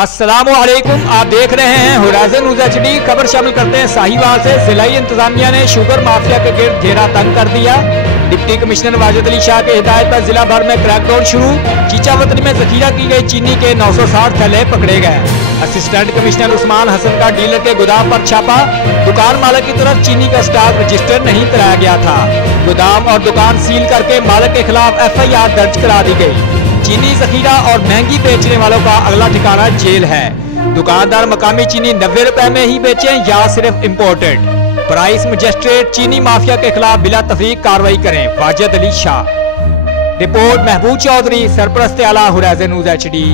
अस्सलामुअलैकुम, आप देख रहे हैं होराइजन न्यूज़ HD। खबर शामिल करते हैं साहिवाल से। जिलाई इंतजामिया ने शुगर माफिया के गिर्द घेरा तंग कर दिया। डिप्टी कमिश्नर वाजिद अली शाह की हिदायत पर जिला भर में क्रैकडाउन शुरू। चीचावतनी में जखीरा की गई चीनी के 960 थैले पकड़े गए। असिस्टेंट कमिश्नर उस्मान हसन का डीलर के गोदाम पर छापा। दुकान मालिक की तरफ चीनी का स्टॉक रजिस्टर नहीं कराया गया था। गोदाम और दुकान सील करके मालिक के खिलाफ FIR दर्ज करा दी गई। चीनी जखीरा और महंगी बेचने वालों का अगला ठिकाना जेल है। दुकानदार मकामी चीनी 90 रुपए में ही बेचें या सिर्फ इम्पोर्टेड। प्राइस मजिस्ट्रेट चीनी माफिया के खिलाफ बिला तफरीक कार्रवाई करें। वाजिद अली शाह। रिपोर्ट महबूब चौधरी, सरपरस्त आला होराइजन न्यूज़ HD।